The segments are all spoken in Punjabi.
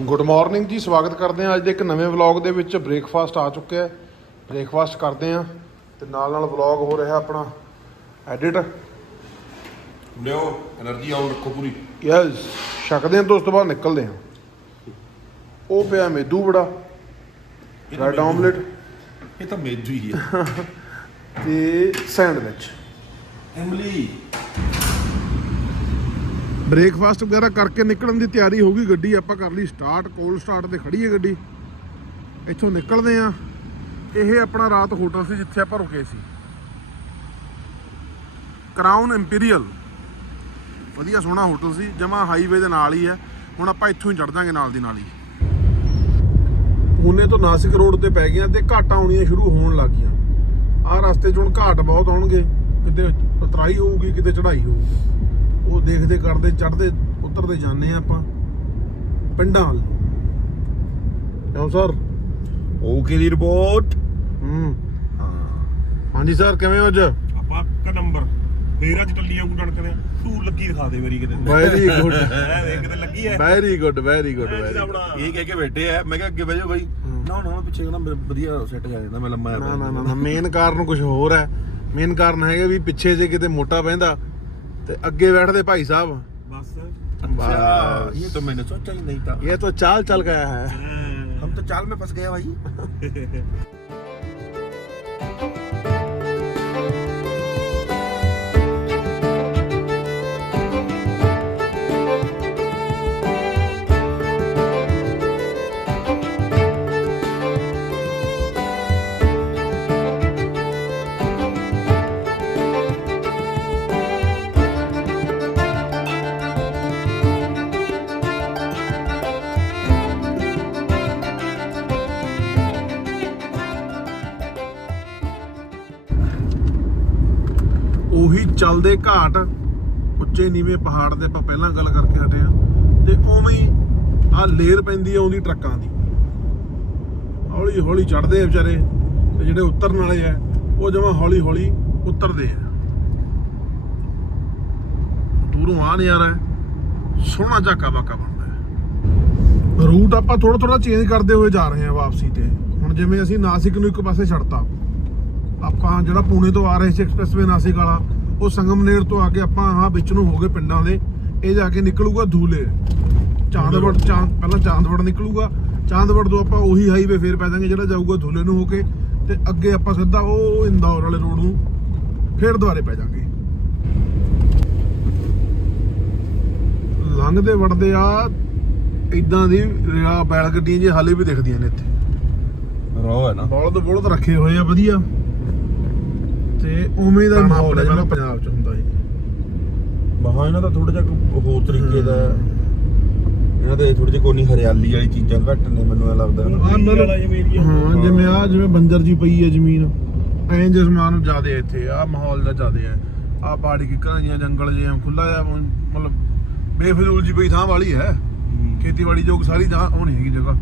ਗੁੱਡ ਮਾਰਨਿੰਗ ਜੀ ਸਵਾਗਤ ਕਰਦੇ ਹਾਂ। ਅੱਜ ਦੇ ਇੱਕ ਨਵੇਂ ਵਲੌਗ ਦੇ ਵਿੱਚ ਬ੍ਰੇਕਫਾਸਟ ਆ ਚੁੱਕਿਆ ਹੈ। ਬ੍ਰੇਕਫਾਸਟ ਕਰਦੇ ਹਾਂ ਤੇ ਨਾਲ ਨਾਲ ਵਲੌਗ ਹੋ ਰਿਹਾ ਆਪਣਾ ਐਡਿਟ। ਲਿਓ એનર્ਜੀ ਆਉਂ ਰੱਖੋ ਪੂਰੀ। ਯੈਸ ਛਕਦੇ ਹਾਂ ਤੋਂ ਉਸ ਤੋਂ ਬਾਅਦ ਨਿਕਲਦੇ ਹਾਂ। ਉਹ ਪਿਆ ਮੇਦੂ ਬੜਾ ਰੈਡ ਆਮਲੇਟ ਇਹ ਤਾਂ ਮੇਦੂ ਹੀ ਹੈ। ਤੇ ਸੈਂਡਵਿਚ। ਇਮਲੀ। ਬ੍ਰੇਕਫਾਸਟ ਵਗੈਰਾ ਕਰਕੇ ਨਿਕਲਣ ਦੀ ਤਿਆਰੀ ਹੋ ਗਈ ਗੱਡੀ, ਆਪਾਂ ਕਰ ਲਈ ਸਟਾਰਟ ਕੋਲ ਸਟਾਰਟ ਤੇ ਖੜੀ ਹੈ ਗੱਡੀ। ਇੱਥੋਂ ਨਿਕਲਦੇ ਆ ਇਹ ਆਪਣਾ ਰਾਤ ਹੋਟਲ ਸੀ ਜਿੱਥੇ ਆਪਾਂ ਰੁਕੇ ਸੀ। ਕਰਾਊਨ ਇੰਪੀਰੀਅਲ ਵਧੀਆ ਸੋਹਣਾ ਹੋਟਲ ਸੀ, ਜਮਾ ਹਾਈਵੇ ਦੇ ਨਾਲ ਹੀ ਹੈ। ਹੁਣ ਆਪਾਂ ਇੱਥੋਂ ਹੀ ਚੜ ਜਾਾਂਗੇ ਨਾਲ ਦੀ ਨਾਲ ਹੀ। ਪੂਨੇ ਤੋਂ ਨਾਸਿਕ ਰੋਡ ਤੇ ਪੈ ਗਈਆਂ ਤੇ ਘਾਟਾਂ ਆਉਣੀਆਂ ਸ਼ੁਰੂ ਹੋਣ ਲੱਗ ਗਈਆਂ ਆਹ ਰਸਤੇ 'ਚ ਹੁਣ ਘਾਟ ਬਹੁਤ ਆਉਣਗੇ। ਕਿਤੇ ਉਤਰਾਈ ਹੋਊਗੀ, ਕਿਤੇ ਚੜ੍ਹਾਈ ਹੋਊਗੀ। ਉਹ ਦੇਖਦੇ ਕਰਦੇ ਚੜ੍ਹਦੇ ਉਤਰਦੇ ਜਾਂਦੇ ਆ ਆਪਾਂ ਪਿੰਡਾਂ ਵੱਲ। ਕਿਉਂ ਸਰ? ਓਕੇ ਦੀ ਰਿਪੋਰਟ। ਹੂੰ। ਹਾਂਜੀ ਸਰ ਕਿਵੇਂ ਹੋ ਅੱਜ? ਆਪਾਂ ਇੱਕ ਨੰਬਰ। ਫੇਰ ਅੱਜ ਟੱਲੀਆਂ ਟਣਕਦੇ ਆ ਧੂੜ ਲੱਗੀ ਦਿਖਾ ਦੇ ਮੇਰੀ ਕਿਤੇ। ਵੈਰੀ ਗੁੱਡ ਐ ਦੇਖ ਕਿਤੇ ਲੱਗੀ ਐ। Very good very good very ਇਹ ਕਹਿ ਕੇ ਬੈਠੇ ਆ। ਮੈਂ ਕਿਹਾ ਅੱਗੇ ਬਹਿ ਜਾਓ ਬਾਈ। ਨਾ ਨਾ ਪਿੱਛੇ ਨਾ ਵਧੀਆ ਸੈੱਟ ਜਾ ਜਾਂਦਾ ਮੈਂ ਲੰਮਾ ਨਾ ਨਾ ਨਾ ਮੇਨ ਕਾਰਨ ਕੁਝ ਹੋਰ ਹੈ ਮੇਨ ਕਾਰਨ ਹੈਗਾ ਵੀ ਪਿੱਛੇ ਜੇ ਕਿਤੇ ਮੋਟਾ ਬਹਿੰਦਾ ਤੇ ਅੱਗੇ ਬੈਠਦੇ ਭਾਈ ਸਾਹਿਬ ਬਸ अच्छा ये तो मैंने सोचा ही नहीं था ਇਹ ਤਾਂ ਚਾਲ ਚੱਲ ਗਿਆ ਹੈ हम तो चाल में फंस गए भाई ਉਹੀ ਚੱਲਦੇ ਘਾਟ, ਉੱਚੇ ਨੀਵੇਂ ਪਹਾੜ ਦੇ ਆਪਾਂ ਪਹਿਲਾਂ ਗੱਲ ਕਰਕੇ ਹਟੇ ਆ ਤੇ ਉਵੇਂ ਹੀ ਆ ਲੇਰ ਪੈਂਦੀ ਆ ਉਹਦੀ ਟਰੱਕਾਂ ਦੀ। ਹੌਲੀ ਹੌਲੀ ਚੜਦੇ ਆ ਵਿਚਾਰੇ, ਤੇ ਜਿਹੜੇ ਉਤਰਨ ਵਾਲੇ ਆ, ਉਹ ਜਮਾ ਹੌਲੀ ਹੌਲੀ ਉਤਰਦੇ ਆ। ਦੂਰੋਂ ਆ ਨਜ਼ਾਰਾ ਸੋਹਣਾ ਝਾਕਾ ਬਾਕਾ ਬਣਦਾ ਰੂਟ ਆਪਾਂ ਥੋੜਾ ਥੋੜਾ ਚੇਂਜ ਕਰਦੇ ਹੋਏ ਜਾ ਰਹੇ ਹਾਂ ਵਾਪਸੀ ਤੇ। ਹੁਣ ਜਿਵੇਂ ਅਸੀਂ ਨਾਸਿਕ ਨੂੰ ਇੱਕ ਪਾਸੇ ਛੱਡਤਾ, ਆਪਾਂ ਜਿਹੜਾ ਪੂਨੇ ਤੋਂ ਆ ਰਹੇ ਸੀ ਐਕਸਪ੍ਰੈਸਵੇ ਨਾਸਿਕ ਵਾਲਾ ਉਹ ਸੰਗਮਨੇਰ ਤੋਂ ਆ ਕੇ ਆਪਾਂ ਆਹ ਵਿੱਚ ਨੂੰ ਹੋ ਗਏ ਪਿੰਡਾਂ ਦੇ। ਇਹ ਜਾ ਕੇ ਨਿਕਲੂਗਾ ਧੂਲੇ। ਚਾਂਦਵੜ ਚਾਂਦ ਪਹਿਲਾਂ ਚਾਂਦਵੜ ਨਿਕਲੂਗਾ। ਚਾਂਦਵੜ ਤੋਂ ਆਪਾਂ ਉਹੀ ਹਾਈਵੇ ਫੇਰ ਪੈ ਜਾਾਂਗੇ ਜਿਹੜਾ ਜਾਊਗਾ ਧੂਲੇ ਨੂੰ ਹੋ ਕੇ। ਤੇ ਅੱਗੇ ਆਪਾਂ ਸਿੱਧਾ ਉਹ ਇੰਦੌਰ ਵਾਲੇ ਰੋਡ ਨੂੰ ਫੇਰ ਦੁਬਾਰੇ ਪੈ ਜਾਾਂਗੇ। ਲੰਘਦੇ ਵੜਦੇ ਆ ਇਦਾਂ ਦੀ ਰੇਲਾ ਬੈਲ ਗੱਡੀਆਂ ਜੀ ਹਾਲੇ ਵੀ ਦਿਖਦੀਆਂ ਨੇ ਇੱਥੇ। ਰੋ ਹੈ ਨਾ। ਬਲਦ ਬੁਲਦ ਰੱਖੇ ਹੋਏ ਆ ਵਧੀਆ। ਤੇ ਉਵੇਂ ਦਾ ਹੀ ਮਾਹੌਲ ਹੈ ਜਿਹੜਾ ਪੰਜਾਬ 'ਚ ਹੁੰਦਾ ਸੀ। ਮਹਾ ਇਹਨਾਂ ਦਾ ਥੋੜਾ ਜਿਹਾ ਹੋਰ ਤਰੀਕੇ ਦਾ ਹੈ। ਇਹਨਾਂ ਦੇ ਥੋੜੀ ਜਿਹੀ ਕੋਨੀ ਹਰਿਆਲੀ ਵਾਲੀ ਚੀਜ਼ਾਂ ਘੱਟ ਨੇ ਮੈਨੂੰ ਐ ਲੱਗਦਾ। ਆਹ ਜ਼ਮੀਨ ਵਾਲਾ ਜਿਵੇਂ area ਹਾਂ ਜਿਵੇਂ ਆ ਜਿਵੇਂ ਬੰਜਰ ਜੀ ਪਈ ਹੈ ਜ਼ਮੀਨ ਐਂ ਜਸਮਾਨ ਜ਼ਿਆਦੇ ਆ ਇੱਥੇ ਆ ਮਾਹੌਲ ਦਾ ਜ਼ਿਆਦੇ ਆ ਆ ਪਹਾੜੀ ਕਿੱਕਾਂ ਜੀਆਂ ਜੰਗਲ ਜੇ ਖੁੱਲਾ ਆ ਮਤਲਬ ਬੇਫਜ਼ੂਲ ਜੀ ਪਈ ਥਾਂ ਵਾਲੀ ਹੈ। ਖੇਤੀਬਾੜੀ ਯੋਗ ਸਾਰੀ ਥਾਂ ਉਹ ਨਹੀਂ ਹੈਗੀ ਜਗ੍ਹਾ।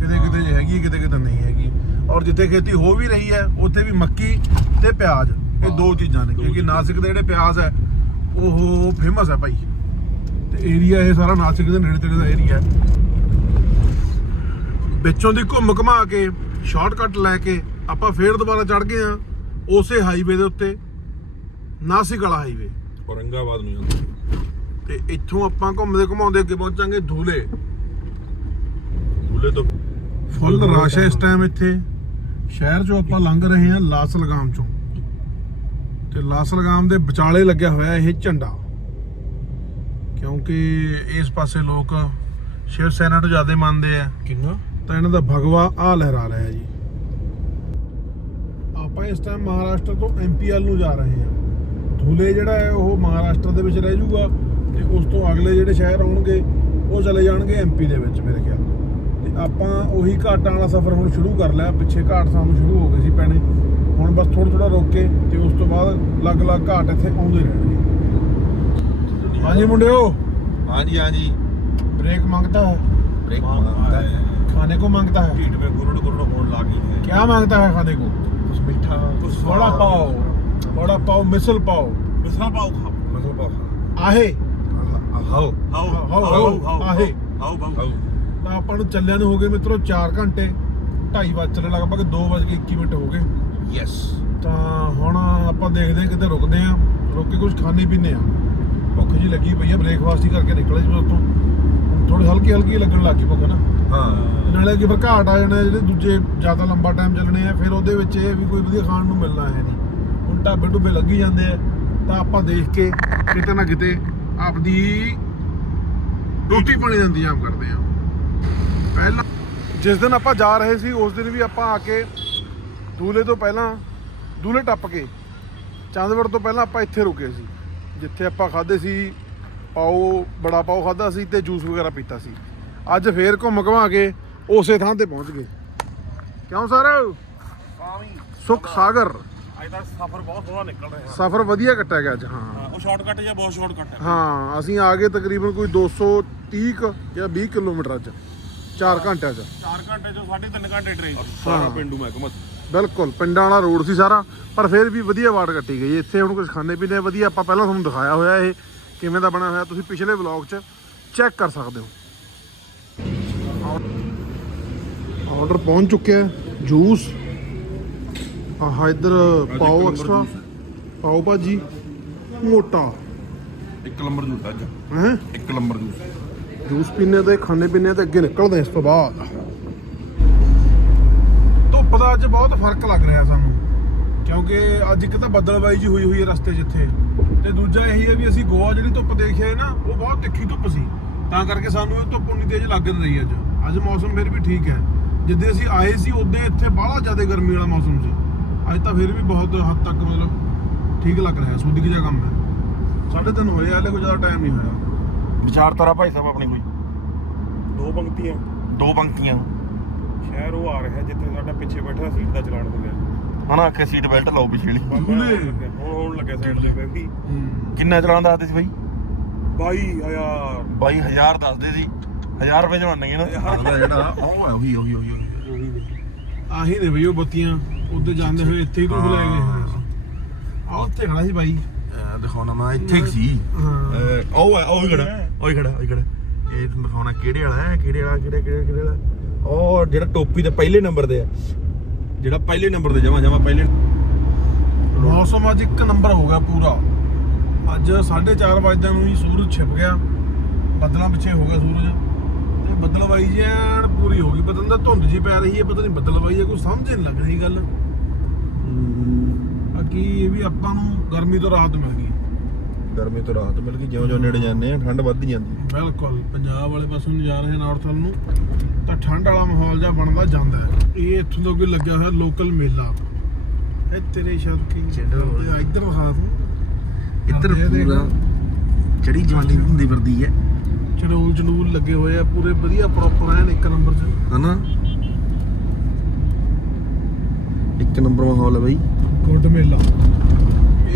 ਕਿਤੇ ਕਿਤੇ ਜੇ ਹੈਗੀ ਕਿਤੇ ਕਿਤੇ ਨਹੀਂ ਹੈਗੀ। ਔਰ ਜਿੱਥੇ ਖੇਤੀ ਹੋ ਵੀ ਰਹੀ ਹੈ ਉੱਥੇ ਵੀ ਮੱਕੀ ਤੇ ਪਿਆਜ਼। ਇਹ ਦੋ ਚੀਜ਼ਾਂ ਨੇ ਕਿਉਂਕਿ ਨਾਸਿਕ ਦੇ ਜਿਹੜੇ ਪਿਆਜ਼ ਹੈ ਉਹ ਫੇਮਸ ਹੈ ਭਾਈ। ਤੇ ਏਰੀਆ ਇਹ ਸਾਰਾ ਨਾਸਿਕ ਦੇ ਨੇੜੇ ਤੇੜੇ ਦਾ ਏਰੀਆ ਹੈ। ਵਿੱਚੋਂ ਦੀ ਘੁੰਮ ਘਮਾ ਕੇ ਸ਼ਾਰਟਕਟ ਲੈ ਕੇ ਆਪਾਂ ਫੇਰ ਦੁਬਾਰਾ ਚੜ ਗਏ ਆ ਉਸੇ ਹਾਈਵੇ ਦੇ ਉੱਤੇ ਨਾਸਿਕ ਵਾਲਾ ਹਾਈਵੇ ਔਰੰਗਾਬਾਦ ਨੂੰ ਜਾਂਦਾ। ਤੇ ਇੱਥੋਂ ਆਪਾਂ ਘੁੰਮਦੇ ਘੁਮਾਉਂਦੇ ਅੱਗੇ ਪਹੁੰਚਾਂਗੇ ਧੂਲੇ। ਦੂਲੇ ਤੋਂ ਫੁੱਲ ਰਸ਼ ਇਸ ਟਾਈਮ ਇੱਥੇ। ਸ਼ਹਿਰ ਚੋਂ ਆਪਾਂ ਲੰਘ ਰਹੇ ਹਾਂ ਲਾਸ ਲਗਾਮ ਚੋਂ। ਤੇ ਲਾਸ ਲਗਾਮ ਦੇ ਵਿਚਾਲੇ ਲੱਗਿਆ ਹੋਇਆ ਇਹ ਝੰਡਾ। ਕਿਉਂਕਿ ਇਸ ਪਾਸੇ ਲੋਕ ਸ਼ਿਵ ਸੈਨਾ ਨੂੰ ਜ਼ਿਆਦਾ ਮੰਨਦੇ ਆ। ਕਿੰਨਾ? ਤਾਂ ਇਹਨਾਂ ਦਾ ਭਗਵਾ ਆ ਲਹਿਰਾ ਰਿਹਾ ਜੀ। ਆਪਾਂ ਇਸ ਟਾਈਮ ਮਹਾਰਾਸ਼ਟਰ ਤੋਂ ਐਮਪੀ ਵੱਲ ਨੂੰ ਜਾ ਰਹੇ ਹਾਂ। ਧੂਲੇ ਜਿਹੜਾ ਹੈ ਉਹ ਮਹਾਰਾਸ਼ਟਰ ਦੇ ਵਿੱਚ ਰਹਿ ਜਾਊਗਾ ਤੇ ਉਸ ਤੋਂ ਅਗਲੇ ਜਿਹੜੇ ਸ਼ਹਿਰ ਆਉਣਗੇ ਉਹ ਚਲੇ ਜਾਣਗੇ ਐਮਪੀ ਦੇ ਵਿੱਚ ਮੇਰੇ ਖਿਆਲ ਤੇ ਆਪਾਂ ਉਹੀ ਘਾਟਾਂ ਵਾਲਾ ਸਫ਼ਰ ਹੁਣ ਸ਼ੁਰੂ ਕਰ ਲਿਆ। ਪਿੱਛੇ ਘਾਟ ਸਾਨੂੰ ਸ਼ੁਰੂ ਹੋ ਗਏ ਸੀ ਪੈਣੇ ਹੁਣ ਬਸ ਥੋੜਾ ਥੋੜਾ ਰੋਕ ਕੇ ਤੇ ਉਸ ਤੋਂ ਬਾਅਦ ਅਲੱਗ-ਅਲੱਗ ਘਾਟ ਇੱਥੇ ਆਉਂਦੇ ਰਹਿਣਗੇ ਹਾਂਜੀ ਮੁੰਡਿਓ ਹਾਂਜੀ ਹਾਂਜੀ ब्रेक मांगता है ब्रेक हाँ, मांगता है। खाने को मांगता है ਢੀਡ ਵਿੱਚ ਗੁਰੜ ਗੁਰੜ ਹੋਣ ਲੱਗੀ ਹੈ क्या मांगता है खाने को कुछ मीठा कुछ बड़ा पाव बड़ा पाव मिसल पाव ਮਿਸਰਾ ਪਾਉ ਖਾ मतलब आहे हाओ how how, how how, how आहे। ਹਾਉ हाओ ਤਾਂ ਆਪਾਂ ਨੂੰ ਚੱਲਿਆ ਨੂੰ ਹੋ ਗਏ ਮਿੱਤਰੋ 4 ਘੰਟੇ 2:30 ਵਜੇ ਚੱਲਣ ਲਗਭਗ 2 ਵਜੇ 21 ਮਿੰਟ ਹੋ ਗਏ ਯੈਸ ਤਾਂ ਹੁਣ ਆਪਾਂ ਦੇਖਦੇ ਹਾਂ ਕਿਤੇ ਰੁਕਦੇ ਆ ਰੁਕ ਕੇ ਕੁਝ ਖਾਣੇ ਪੀਣੇ ਆ ਭੁੱਖ ਜੀ ਲੱਗੀ ਪਈ ਆ ਬ੍ਰੇਕਫਾਸਟ ਹੀ ਕਰਕੇ ਨਿਕਲੇ ਜੀ ਉੱਥੋਂ। ਥੋੜੀ ਹਲਕੀ ਹਲਕੀ ਲੱਗਣ ਲੱਗੀ ਭੁੱਖ ਨਾ। ਹਾਂ। ਨਾਲੇ ਕਿ ਫਿਰ ਘਾਟ ਆ ਜਾਣਾ ਜਿਹੜੇ ਦੂਜੇ ਜ਼ਿਆਦਾ ਲੰਬਾ ਟਾਈਮ ਚੱਲਣੇ ਆ ਫਿਰ ਉਹਦੇ ਵਿੱਚ ਇਹ ਵੀ ਕੋਈ ਵਧੀਆ ਖਾਣ ਨੂੰ ਮਿਲਣਾ ਹੈ ਨਹੀਂ। ਹੁਣ ਢਾਬੇ ਢੁੱਬੇ ਲੱਗੀ ਜਾਂਦੇ ਆ। ਤਾਂ ਆਪਾਂ ਦੇਖ ਕੇ ਕਿਤੇ ਨਾ ਕਿਤੇ ਆਪਦੀ ਰੋਟੀ ਪਾਣੀ ਦਾ ਇੰਤਜ਼ਾਮ ਕਰਦੇ ਆ ਪਹਿਲਾਂ ਜਿਸ ਦਿਨ ਆਪਾਂ ਜਾ ਰਹੇ ਸੀ ਉਸ ਦਿਨ ਵੀ ਆਪਾਂ ਆ ਕੇ ਦੂਲੇ ਤੋਂ ਪਹਿਲਾਂ ਦੂਲੇ ਟੱਪ ਕੇ ਚੰਦਵੜ ਤੋਂ ਪਹਿਲਾਂ ਆਪਾਂ ਇੱਥੇ ਰੁਕੇ ਸੀ ਜਿੱਥੇ ਆਪਾਂ ਖਾਦੇ ਸੀ ਪਾਓ ਬੜਾ ਪਾਓ ਖਾਦਾ ਸੀ ਤੇ ਜੂਸ ਵਗੈਰਾ ਪੀਤਾ ਸੀ। ਅੱਜ ਫੇਰ ਘੁੰਮ ਘਮਾ ਕੇ ਉਸੇ ਥਾਂ ਤੇ ਪਹੁੰਚ ਗਏ। ਕਿਉਂ ਸਰ? ਸੁਖ ਸਾਗਰ। ਅੱਜ ਦਾ ਸਫ਼ਰ ਬਹੁਤ ਸੋਹਣਾ ਨਿਕਲ ਰਿਹਾ। ਸਫ਼ਰ ਵਧੀਆ ਕੱਟਿਆ ਗਿਆ ਅੱਜ ਹਾਂ। ਹਾਂ, ਉਹ ਸ਼ਾਰਟਕਟ ਜਾਂ ਬਹੁਤ ਸ਼ਾਰਟਕਟ ਹੈ। ਹਾਂ ਅਸੀਂ ਆ ਗਏ ਤਕਰੀਬਨ ਕੋਈ 230 ਕੁ ਜਾਂ 20 ਕਿਲੋਮੀਟਰ ਚ 4 ਘੰਟਿਆਂ ਚ। 4 ਘੰਟੇ ਚੋਂ 3.5 ਘੰਟੇ ਟ੍ਰੇਨ ਸਾਰਾ ਪਿੰਡੂ ਮਹਿਕਮਾ ਬਿਲਕੁਲ ਪਿੰਡਾਂ ਵਾਲਾ ਰੋਡ ਸੀ ਸਾਰਾ ਪਰ ਫਿਰ ਵੀ ਵਧੀਆ ਵਾਟ ਕੱਟੀ ਗਈ ਇੱਥੇ ਹੁਣ ਕੁਝ ਖਾਣੇ ਪੀਣੇ ਵਧੀਆ ਆਪਾਂ ਪਹਿਲਾਂ ਤੁਹਾਨੂੰ ਦਿਖਾਇਆ ਹੋਇਆ ਇਹ ਕਿਵੇਂ ਦਾ ਬਣਿਆ ਹੋਇਆ ਤੁਸੀਂ ਪਿਛਲੇ ਵਲੌਗ 'ਚ ਚੈੱਕ ਕਰ ਸਕਦੇ ਹੋ। ਆਰਡਰ ਪਹੁੰਚ ਚੁੱਕਿਆ ਜੂਸ ਆਹ ਇੱਧਰ ਪਾਓ ਐਕਸਟਰਾ ਪਾਓ ਭਾਜੀ ਮੋਟਾ। ਇੱਕ ਨੰਬਰ ਜੂਸ ਅੱਜ। ਹੈ? ਇੱਕ ਨੰਬਰ ਜੂਸ ਜੂਸ ਪੀਣੇ ਤੇ ਖਾਣੇ ਪੀਣੇ ਤੇ ਅੱਗੇ ਨਿਕਲਦੇ ਇਸ ਤੋਂ ਬਾਅਦ। ਅੱਜ ਬਹੁਤ ਫ਼ਰਕ ਲੱਗ ਰਿਹਾ ਸਾਨੂੰ। ਕਿਉਂਕਿ ਅੱਜ ਇੱਕ ਤਾਂ ਬੱਦਲਬਾਈ ਜੀ ਹੋਈ ਹੋਈ ਹੈ ਰਸਤੇ ਜਿੱਥੇ। ਤੇ ਦੂਜਾ ਇਹ ਹੈ ਵੀ ਅਸੀਂ ਗੋਆ ਜਿਹੜੀ ਧੁੱਪ ਦੇਖਿਆ ਹੈ ਨਾ ਉਹ ਬਹੁਤ ਤਿੱਖੀ ਧੁੱਪ ਸੀ। ਤਾਂ ਕਰਕੇ ਸਾਨੂੰ ਇਹ ਧੁੱਪ ਉਨੀ ਤੇਜ਼ ਲੱਗ ਰਹੀ ਅੱਜ। ਅੱਜ ਮੌਸਮ ਫਿਰ ਵੀ ਠੀਕ ਹੈ। ਜਿੱਦੇ ਅਸੀਂ ਆਏ ਸੀ ਉਦੋਂ ਇੱਥੇ ਬਾਹਲਾ ਜ਼ਿਆਦਾ ਗਰਮੀ ਵਾਲਾ ਮੌਸਮ ਸੀ। ਅੱਜ ਤਾਂ ਫਿਰ ਵੀ ਬਹੁਤ ਹੱਦ ਤੱਕ ਮਤਲਬ ਠੀਕ ਲੱਗ ਰਿਹਾ ਸੂਦੀ ਜਿਹਾ ਕੰਮ। ਹੈ ਸਾਢੇ ਤਿੰਨ ਹੋਏ ਹਾਲੇ ਕੋਈ ਜ਼ਿਆਦਾ ਟਾਈਮ ਨਹੀਂ ਹੋਇਆ। ਵਿਚਾਰ ਤਾਰਾ ਭਾਈ ਸਾਹਿਬ ਆਪਣੀ ਕੋਈ। ਦੋ ਪੰਕਤੀਆਂ। ਦੋ ਪੰਕਤੀਆਂ। ਸ਼ਹਿਰ ਉਹ ਆ ਰਿਹਾ ਜਿੱਥੇ ਸਾਡਾ ਪਿੱਛੇ ਬੈਠਾ ਸੀਟ ਦਾ ਚਲਾਨ ਹੋ ਗਿਆ ਹਨਾ ਕਿ ਸੀਟ ਬੈਲਟ ਲਾਓ ਪਿਛਲੀ। ਬਾਬਾ ਹੁਣ ਹੁਣ ਹੁਣ ਲੱਗਿਆ ਸਾਈਡ ਤੇ ਬੈਠੀ। ਕਿੰਨਾ ਚਲਾਨ ਦੱਸਦੇ ਸੀ ਬਾਈ? 22000 22000 ਦੱਸਦੇ ਸੀ। 1000 ਰੁਪਏ ਜਵਾਨਗੇ ਨਾ। ਜਿਹੜਾ ਉਹ ਹੈ ਉਹੀ ਉਹੀ ਉਹੀ ਉਹੀ। ਆਹੀ ਨੇ ਬਈ ਉਹ ਬੱਤੀਆਂ ਉੱਧਰ ਜਾਂਦੇ ਹੋਏ ਇੱਥੇ ਹੀ ਘੁੰਮ ਲੈ ਗਏ। ਆ ਉੱਥੇ ਖੜਾ ਸੀ ਬਾਈ। ਇਹ ਦਿਖਾਉਣਾ ਮੈਂ ਇੱਥੇ ਹੀ ਸੀ। ਹਾਂ। ਅਹ ਉਹ ਹੈ ਉਹ ਹੀ ਖੜਾ ਉਹ ਹੀ ਖੜਾ ਉਹ ਹੀ ਖੜਾ। ਇਹ ਦਿਖਾਉਣਾ ਕਿਹੜੇ ਵਾਲਾ ਹੈ ਕਿਹੜੇ ਵਾਲਾ ਕਿਹੜੇ ਕਿਹੜੇ ਕਿਹੜੇ ਵਾਲਾ? ਉਹ ਜਿਹੜਾ ਟੋਪੀ ਦੇ ਪਹਿਲੇ ਨੰਬਰ ਤੇ ਆ। ਜਿਹੜਾ ਪਹਿਲੇ ਨੰਬਰ ਤੇ ਜਮਾ ਜਮਾ ਪਹਿਲੇ ਮੌਸਮ ਅੱਜ ਇੱਕ ਨੰਬਰ ਹੋ ਗਿਆ ਪੂਰਾ। ਅੱਜ 4:30 ਵਜੇ ਨੂੰ ਹੀ ਸੂਰਜ ਛਿਪ ਗਿਆ। ਬੱਦਲਾਂ ਪਿੱਛੇ ਹੋ ਗਿਆ ਸੂਰਜ। ਤੇ ਬੱਦਲਵਾਈ ਜੀ ਐਨ ਪੂਰੀ ਹੋ ਗਈ। ਪਤਾ ਨਹੀਂ ਧੁੰਦ ਜੀ ਪੈ ਰਹੀ ਹੈ ਪਤਾ ਨਹੀਂ ਬੱਦਲਵਾਈ ਹੈ ਕੋਈ ਸਮਝ ਨਹੀਂ ਲੱਗ ਰਹੀ ਗੱਲ। ਬਾਕੀ ਇਹ ਵੀ ਆਪਾਂ ਨੂੰ ਗਰਮੀ ਤੋਂ ਰਾਹਤ ਮਿਲ ਗਈ। ਗਰਮੀ ਤੋਂ ਰਾਹਤ ਮਿਲ ਗਈ ਜਿਉਂ ਜਿਉਂ ਨੇੜੇ ਜਾਂਦੇ ਆ ਠੰਡ ਵੱਧਦੀ ਜਾਂਦੀ ਹੈ। ਬਿਲਕੁਲ ਪੰਜਾਬ ਵਾਲੇ ਪਾਸੋਂ ਨੂੰ ਜਾ ਰਹੇ ਨਾਰਥ ਵੱਲ ਨੂੰ ਤਾਂ ਠੰਡ ਵਾਲਾ ਮਾਹੌਲ ਜਿਹਾ ਬਣਦਾ ਜਾਂਦਾ ਹੈ। ਇਹ ਇੱਥੋਂ ਤੋਂ ਕੋਈ ਲੱਗਿਆ ਹੋਇਆ ਲੋਕਲ ਮੇਲਾ। ਇਹ ਤੇਰੇ ਸ਼ਬਦ ਕੀ ਛੱਡੋ। ਇਹ ਇੱਧਰ ਤੂੰ ਇੱਧਰ ਇਹ ਦੇਖ। ਪੂਰਾ ਚੜੀ ਜਵਾਨੀ ਹੁੰਦੀ ਫਿਰਦੀ ਹੈ। ਚੜੂਲ ਚੜੂਲ ਲੱਗੇ ਹੋਏ ਆ ਪੂਰੇ ਵਧੀਆ ਪ੍ਰੋਪਰ ਐਨ ਇੱਕ ਨੰਬਰ 'ਚ। ਹਨਾ? ਇੱਕ ਨੰਬਰ ਮਾਹੌਲ ਹੈ ਬਾਈ। ਗੁੱਡ ਮੇਲਾ।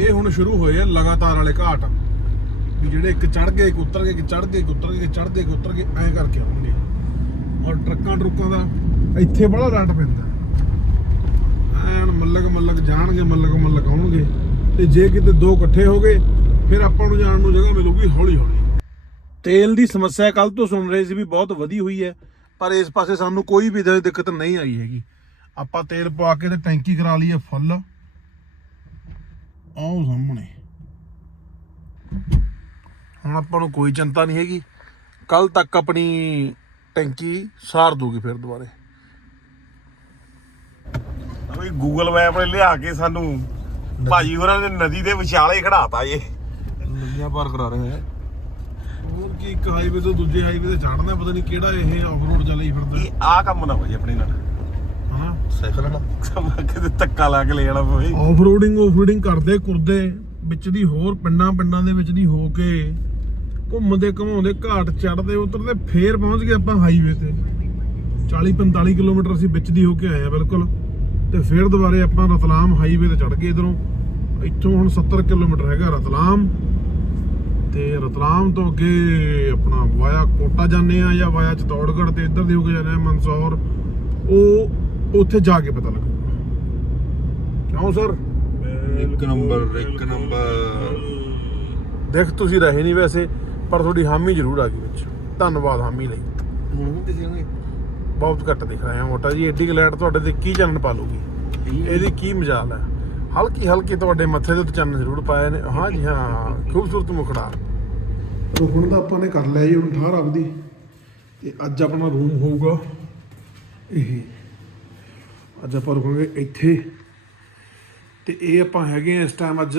ਇਹ ਹੁਣ ਸ਼ੁਰੂ ਹੋਏ ਆ ਲਗਾਤਾਰ ਵਾਲੇ ਘਾਟ। ਵੀ ਜਿਹੜੇ ਇੱਕ ਚੜ ਗਏ, ਇੱਕ ਉਤਰ ਗਏ, ਇੱਕ ਚੜ ਗਏ, ਇੱਕ ਉਤਰ ਗਏ ਚੜ ਗਏ, ਇੱਕ ਉਤਰ ਗਏ, ਐਂ ਕਰਕੇ ਆਉਣਗੇ। ਔਰ ਟਰੱਕਾਂ ਟਰੁੱਕਾਂ ਦਾ ਇੱਥੇ ਬੜਾ ਰੱਟ ਪੈਂਦਾ। ਐਨ ਮੱਲਕ ਮੱਲਕ ਜਾਣਗੇ, ਮੱਲਕ ਮੱਲਕ ਆਉਣਗੇ। ਤੇ ਜੇ ਕਿਤੇ ਦੋ ਇਕੱਠੇ ਹੋ ਗਏ, ਫਿਰ ਆਪਾਂ ਨੂੰ ਜਾਣ ਨੂੰ ਜਗ੍ਹਾ ਮਿਲੂਗੀ ਹੌਲੀ ਹੌਲੀ। ਤੇਲ ਦੀ ਸਮੱਸਿਆ ਕੱਲ ਤੋਂ ਸੁਣ ਰਹੇ ਸੀ ਵੀ ਬਹੁਤ ਵਧੀ ਹੋਈ ਹੈ, ਪਰ ਇਸ ਪਾਸੇ ਸਾਨੂੰ ਕੋਈ ਵੀ ਦਿੱਕਤ ਨਹੀਂ ਆਈ ਹੈਗੀ। ਆਪਾਂ ਤੇਲ ਪਵਾ ਕੇ ਤੇ ਟੈਂਕੀ ਕਰਾ ਲਈ ਹੈ ਫੁੱਲ ਆਓ ਸਾਹਮਣੇ। ਹੁਣ ਆਪਾਂ ਨੂੰ ਕੋਈ ਚਿੰਤਾ ਨਹੀਂ ਹੈਗੀ। ਕੱਲ ਤੱਕ ਆਪਣੀ ਟੈਂਕੀ ਸਾਰ ਦੂਗੀ ਫਿਰ ਦੁਬਾਰੇ। ਬਈ ਗੂਗਲ ਮੈਪ ਨੇ ਲਿਆ ਕੇ ਸਾਨੂੰ। ਭਾਜੀ ਹੋਰਾਂ ਨੇ ਨਦੀ ਦੇ ਵਿਚਾਲੇ ਖੜਾਤਾ ਜੇ। ਨਦੀਆਂ ਪਾਰ ਕਰਾ ਰਹੇ ਹੈ ਹੋਰ ਕੀ ਇੱਕ ਹਾਈਵੇ ਤੋਂ ਦੂਜੇ ਹਾਈਵੇ ਤੇ ਚੜਨਾ ਪਤਾ ਨਹੀਂ ਕਿਹੜਾ ਇਹ ਆਫ ਰੋਡ ਚੱਲ ਫਿਰਦਾ। ਇਹ ਆ ਕੰਮ ਨਾ ਹੋਈ ਆਪਣੇ ਨਾਲ। ਹਾਂ ਸਾਈਕਲ ਵਾਲਾ ਸਮਾਂ ਕਿਤੇ ਧੱਕਾ ਲਾ ਕੇ ਲੈ ਜਾਣਾ ਪਵੇ ਆਫ ਰੋਡਿੰਗ ਆਫ ਰੋਡਿੰਗ ਕਰਦੇ ਕੁਰਦੇ ਵਿੱਚ ਦੀ ਹੋਰ ਪਿੰਡਾਂ ਪਿੰਡਾਂ ਦੇ ਵਿੱਚ ਦੀ ਹੋ ਕੇ ਘੁੰਮਦੇ ਘਮਾਉਂਦੇ ਘਾਟ ਚੜਦੇ ਉਤਰਦੇ ਫੇਰ ਪਹੁੰਚ ਗਏ ਆਪਾਂ ਹਾਈਵੇ ਤੇ। 40 45 ਕਿਲੋਮੀਟਰ ਅਸੀਂ ਵਿੱਚ ਦੀ ਹੋ ਕੇ ਆਏ ਆ ਬਿਲਕੁਲ। ਤੇ ਫਿਰ ਦੁਬਾਰੇ ਆਪਾਂ ਰਤਲਾਮ ਹਾਈਵੇ ਤੇ ਚੜ ਗਏ ਇਧਰੋਂ। ਇੱਥੋਂ ਹੁਣ 70 ਕਿਲੋਮੀਟਰ ਹੈਗਾ ਰਤਲਾਮ। ਤੇ ਰਤਲਾਮ ਤੋਂ ਅੱਗੇ ਆਪਣਾ ਵਾਇਆ ਕੋਟਾ ਜਾਂਦੇ ਆ ਜਾਂ ਵਾਇਆ ਚਤੌੜਗੜ੍ਹ ਤੇ ਇੱਧਰ ਦੀ ਹੋ ਕੇ ਜਾਂਦੇ ਆ ਮਨਸੌਰ ਉਹ ਉੱਥੇ ਜਾ ਕੇ ਪਤਾ ਲੱਗੂਗਾ ਕਿਉਂ ਸਰ? ਇੱਕ ਨੰਬਰ ਇੱਕ ਨੰਬਰ। ਦੇਖ ਤੁਸੀਂ ਰਹੇ ਨਹੀਂ ਵੈਸੇ ਪਰ ਤੁਹਾਡੀ ਹਾਮੀ ਜ਼ਰੂਰ ਆ ਗਈ ਵਿੱਚ। ਧੰਨਵਾਦ ਹਾਮੀ ਲਈ। ਹੁਣ ਬਹੁਤ ਘੱਟ ਦਿਖ ਰਹੇ ਆ ਮੋਟਾ ਜੀ। ਐਡੀ ਲਾਈਟ ਤੁਹਾਡੇ ਤੇ ਕੀ ਚਾਨਣ ਪਾ ਲੂਗੀ ਇਹਦੀ ਕੀ ਮਜਾਲ ਹੈ? ਹਲਕੀ ਹਲਕੀ ਤੁਹਾਡੇ ਮੱਥੇ ਦੇ ਉੱਤੇ ਚੰਨ ਜ਼ਰੂਰ ਪਾਏ ਨੇ। ਹਾਂ ਜੀ ਹਾਂ ਖੂਬਸੂਰਤ ਮੁਖੜਾ। ਹੁਣ ਤਾਂ ਆਪਾਂ ਨੇ ਕਰ ਲਿਆ ਜੀ ਹੁਣ ਠਾਰ ਆਪਦੀ ਤੇ ਅੱਜ ਆਪਣਾ ਰੂਮ ਹੋਊਗਾ। ਇਹ ਅੱਜ ਆਪਾਂ ਰੁਕਾਂਗੇ ਇੱਥੇ। ਤੇ ਇਹ ਆਪਾਂ ਹੈਗੇ ਆ ਇਸ ਟਾਈਮ ਅੱਜ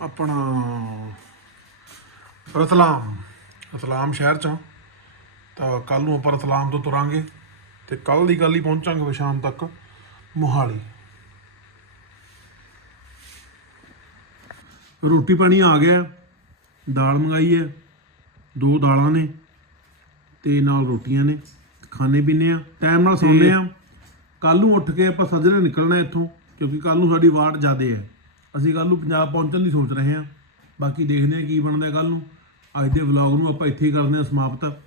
ਆਪਣਾ ਰਤਲਾਮ। ਰਤਲਾਮ ਸ਼ਹਿਰ ਚ। ਤਾਂ ਕੱਲ ਨੂੰ ਆਪਾਂ ਰਤਲਾਮ ਤੋਂ ਤੁਰਾਂਗੇ ਤੇ ਕੱਲ ਦੀ ਕੱਲ ਹੀ ਪਹੁੰਚਾਂਗੇ ਸ਼ਾਮ ਤੱਕ ਮੋਹਾਲੀ। ਰੋਟੀ ਪਾਣੀ ਆ ਗਿਆ ਦਾਲ ਮੰਗਾਈ ਹੈ ਦੋ ਦਾਲਾਂ ਨੇ ਤੇ ਨਾਲ ਰੋਟੀਆਂ ਨੇ। ਖਾਣੇ ਪੀਣੇ ਆ ਟਾਈਮ ਨਾਲ ਸੌਂਦੇ ਆ ਕੱਲ ਨੂੰ ਉੱਠ ਕੇ ਆਪਾਂ ਸੱਜਰੇ ਨਿਕਲਣਾ ਇੱਥੋਂ, ਕਿਉਂਕਿ ਕੱਲ ਨੂੰ ਸਾਡੀ ਵਾਟ ਜ਼ਿਆਦੇ ਹੈ। ਅਸੀਂ ਕੱਲ ਨੂੰ ਪੰਜਾਬ ਪਹੁੰਚਣ ਦੀ ਸੋਚ ਰਹੇ ਹਾਂ। ਬਾਕੀ ਦੇਖਦੇ ਹਾਂ ਕੀ ਬਣਦਾ ਕੱਲ ਨੂੰ। ਅੱਜ ਦੇ ਵਲੌਗ ਨੂੰ ਆਪਾਂ ਇੱਥੇ ਹੀ ਕਰਦੇ ਹਾਂ ਸਮਾਪਤ।